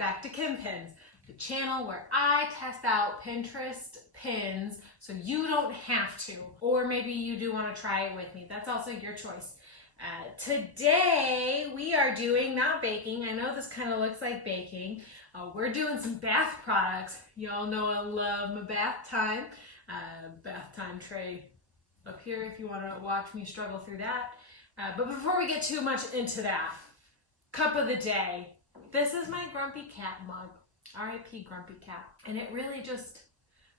back to Kim Pins, the channel where I test out Pinterest pins so you don't have to, or maybe you do want to try it with me. That's also your choice. Today we are doing not baking. I know this kind of looks like baking. We're doing some bath products. Y'all know I love my bath time. Bath time tray up here if you want to watch me struggle through that. But before we get too much into that, cup of the day. This is my Grumpy Cat mug. R.I.P. Grumpy Cat. And it really just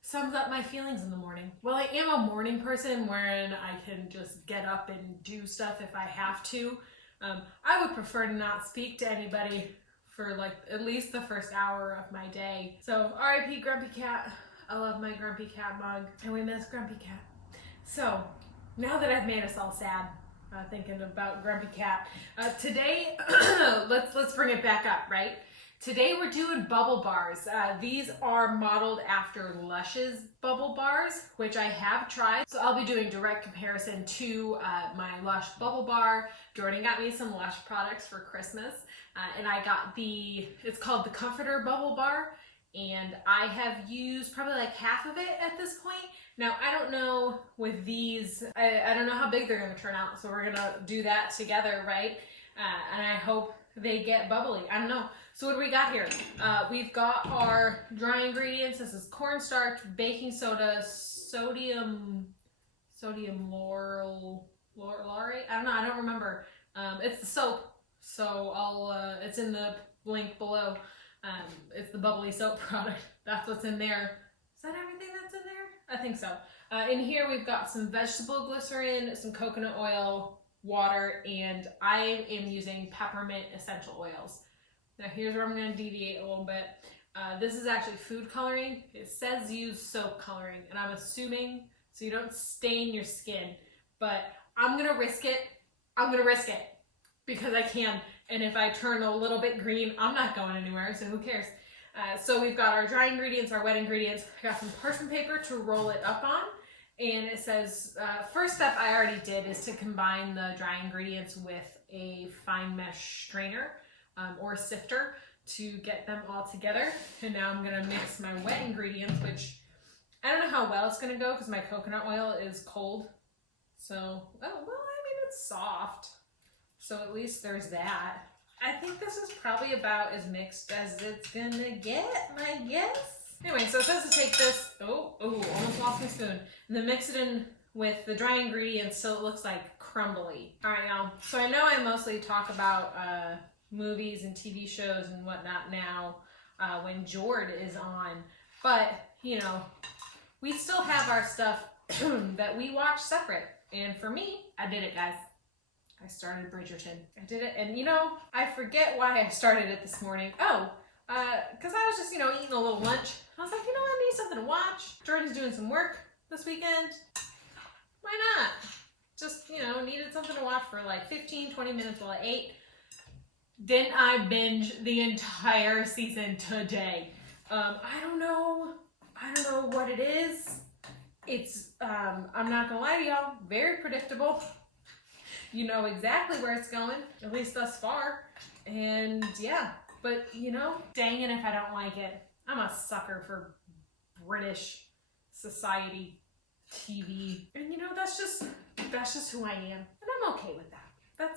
sums up my feelings in the morning. Well, I am a morning person wherein I can just get up and do stuff if I have to. I would prefer to not speak to anybody for like at least the first hour of my day. So R.I.P. Grumpy Cat. I love my Grumpy Cat mug and we miss Grumpy Cat. So now that I've made us all sad, thinking about Grumpy Cat, today let's bring it back up, right? Today we're doing bubble bars. These are modeled after Lush's bubble bars, which I have tried. So I'll be doing direct comparison to my Lush bubble bar. Jordan got me some Lush products for Christmas, and I got it's called the Comforter Bubble Bar, and I have used probably like half of it at this point. Now, I don't know with these, I don't know how big they're gonna turn out, so we're gonna do that together, right? And I hope they get bubbly. I don't know. So what do we got here? We've got our dry ingredients. This is cornstarch, baking soda, sodium laurate. I don't know. I don't remember. It's the soap. So it's in the link below. It's the bubbly soap product. That's what's in there. Is that everything that's in there? I think so. In here we've got some vegetable glycerin, some coconut oil, water, and I am using peppermint essential oils. Now here's where I'm going to deviate a little bit. This is actually food coloring. It says use soap coloring, and I'm assuming so you don't stain your skin, but I'm going to risk it. I'm going to risk it because I can, and if I turn a little bit green, I'm not going anywhere, so who cares? So we've got our dry ingredients, our wet ingredients. I got some parchment paper to roll it up on. And it says, first step I already did is to combine the dry ingredients with a fine mesh strainer or sifter to get them all together. And now I'm gonna mix my wet ingredients, which I don't know how well it's gonna go because my coconut oil is cold. So, well, I mean, it's soft. So at least there's that. I think this is probably about as mixed as it's gonna get, my guess. Anyway, so it says to take this, almost lost my spoon, and then mix it in with the dry ingredients so it looks like crumbly. All right, y'all. So I know I mostly talk about movies and TV shows and whatnot now when Jord is on, but, you know, we still have our stuff that we watch separate. And for me, I did it, guys. I started Bridgerton. I did it, and you know, I forget why I started it this morning. Because I was just, eating a little lunch. I was like, I need something to watch. Jordan's doing some work this weekend. Why not? Just, needed something to watch for like 15, 20 minutes while I ate. Didn't I binge the entire season today? I don't know what it is. It's, I'm not gonna lie to y'all, very predictable. You know exactly where it's going, at least thus far. And yeah. But, dang it if I don't like it. I'm a sucker for British society TV. And, that's just who I am. And I'm okay with that.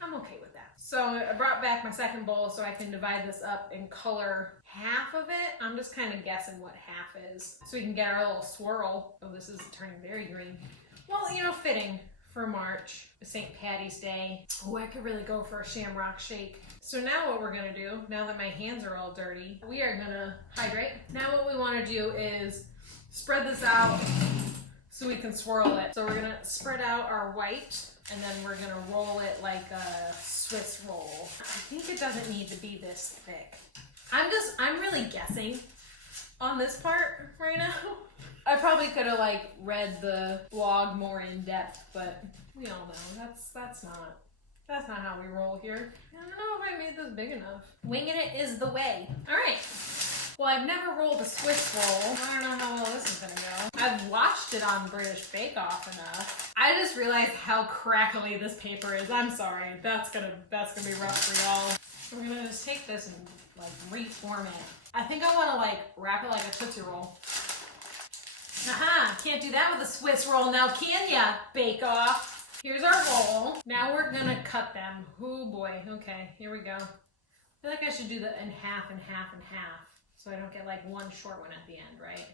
I'm okay with that. So I brought back my second bowl so I can divide this up and color half of it. I'm just kind of guessing what half is. So we can get our little swirl. Oh, this is turning very green. Well, fitting for March, St. Patty's Day. Oh, I could really go for a shamrock shake. So now what we're gonna do, now that my hands are all dirty, we are gonna hydrate. Now what we wanna do is spread this out so we can swirl it. So we're gonna spread out our white and then we're gonna roll it like a Swiss roll. I think it doesn't need to be this thick. I'm really guessing on this part right now. I probably could have read the blog more in depth, but we all know that's not how we roll here. I don't know if I made this big enough. Winging it is the way. All right. Well, I've never rolled a Swiss roll. I don't know how well this is gonna go. I've watched it on British Bake Off enough. I just realized how crackly this paper is. I'm sorry. That's gonna be rough for y'all. We're gonna just take this and like reform it. I think I wanna like wrap it like a Tootsie Roll. Aha, can't do that with a Swiss roll now, can ya? Bake Off. Here's our roll. Now we're gonna cut them. Oh boy, okay, here we go. I feel like I should do that in half and half and half, so I don't get like one short one at the end, right?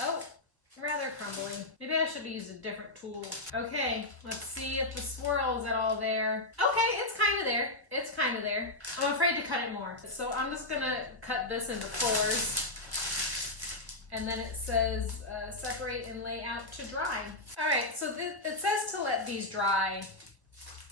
Oh, rather crumbly. Maybe I should have used a different tool. Okay, let's see if the swirl is at all there. Okay, it's kind of there. It's kind of there. I'm afraid to cut it more. So I'm just gonna cut this into fours. And then it says separate and lay out to dry. All right, so it says to let these dry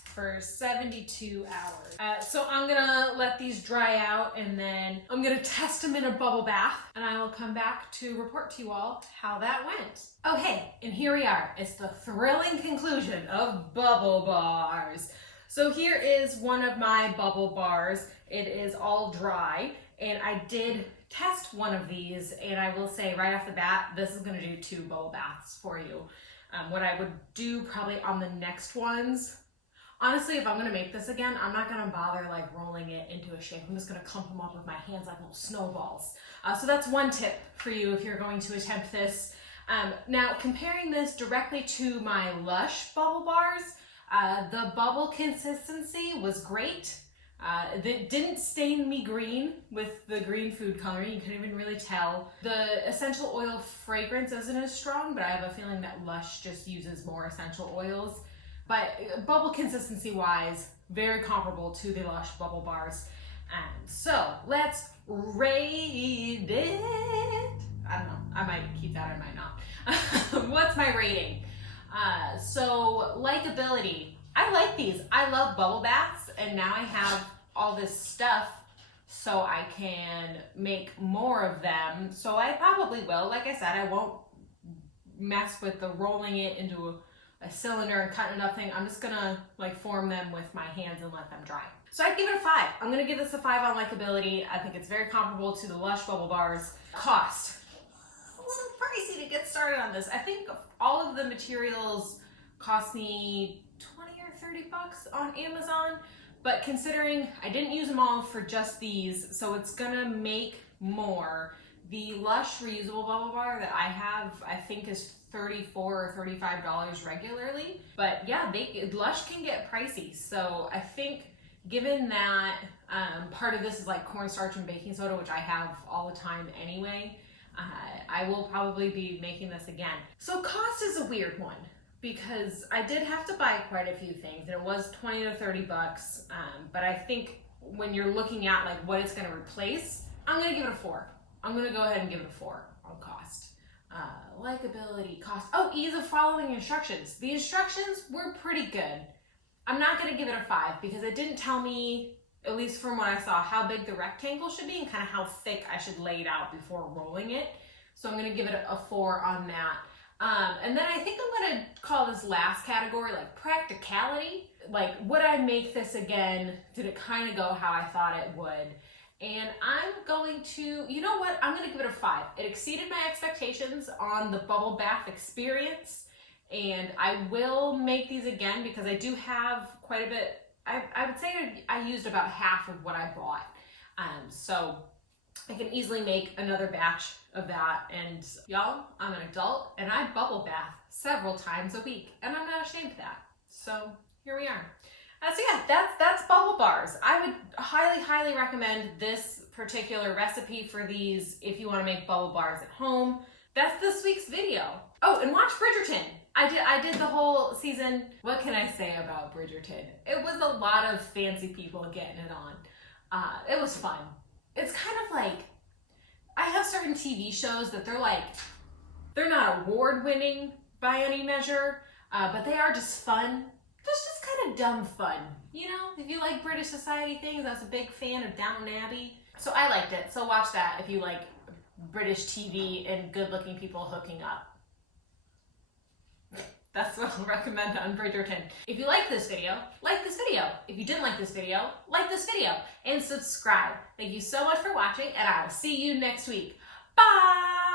for 72 hours. So I'm gonna let these dry out and then I'm gonna test them in a bubble bath and I will come back to report to you all how that went. Okay, and here we are. It's the thrilling conclusion of bubble bars. So here is one of my bubble bars. It is all dry and I did test one of these and I will say right off the bat, this is gonna do 2 bubble baths for you. What I would do probably on the next ones, honestly, if I'm gonna make this again, I'm not gonna bother like rolling it into a shape. I'm just gonna clump them up with my hands like little snowballs. So that's one tip for you if you're going to attempt this. Now, comparing this directly to my Lush bubble bars, the bubble consistency was great. It didn't stain me green with the green food coloring. You couldn't even really tell. The essential oil fragrance isn't as strong, but I have a feeling that Lush just uses more essential oils. But bubble consistency wise, very comparable to the Lush bubble bars. So let's rate it. I don't know, I might keep that, I might not. What's my rating? So likability. I like these. I love bubble baths and now I have all this stuff so I can make more of them. So I probably will. Like I said, I won't mess with the rolling it into a cylinder and cutting it up thing. I'm just gonna like form them with my hands and let them dry. So I'd give it a 5. I'm gonna give this a 5 on likability. I think it's very comparable to the Lush bubble bars. Cost. A little pricey to get started on this. I think all of the materials cost me 20 or 30 bucks on Amazon, but considering I didn't use them all for just these, so it's gonna make more. The Lush reusable bubble bar that I have, I think is $34 or $35 regularly, but yeah, Lush can get pricey. So I think given that part of this is like cornstarch and baking soda, which I have all the time anyway, I will probably be making this again. So cost is a weird one, because I did have to buy quite a few things and it was 20 to 30 bucks. But I think when you're looking at like what it's gonna replace, I'm gonna give it a 4. I'm gonna go ahead and give it a 4 on cost. Likability, cost. Oh, ease of following instructions. The instructions were pretty good. I'm not gonna give it a 5 because it didn't tell me, at least from what I saw, how big the rectangle should be and kind of how thick I should lay it out before rolling it. So I'm gonna give it a 4 on that. And then I think I'm gonna call this last category like practicality. Like, would I make this again? Did it kind of go how I thought it would? And I'm going to, you know what? I'm gonna give it a 5. It exceeded my expectations on the bubble bath experience. And I will make these again because I do have quite a bit. I would say I used about half of what I bought. So I can easily make another batch of that. And y'all, I'm an adult and I bubble bath several times a week and I'm not ashamed of that. So here we are. So yeah, that's bubble bars. I would highly, highly recommend this particular recipe for these if you want to make bubble bars at home. That's this week's video. Oh, and watch Bridgerton. I did the whole season. What can I say about Bridgerton? It was a lot of fancy people getting it on. It was fun. It's kind of like, I have certain TV shows that they're not award-winning by any measure, but they are just fun. That's just kind of dumb fun. You know, if you like British society things, I was a big fan of Downton Abbey. So I liked it. So watch that if you like British TV and good-looking people hooking up. That's what I'll recommend on Bridgerton. If you like this video, like this video. If you didn't like this video, like this video. And subscribe. Thank you so much for watching, and I will see you next week. Bye!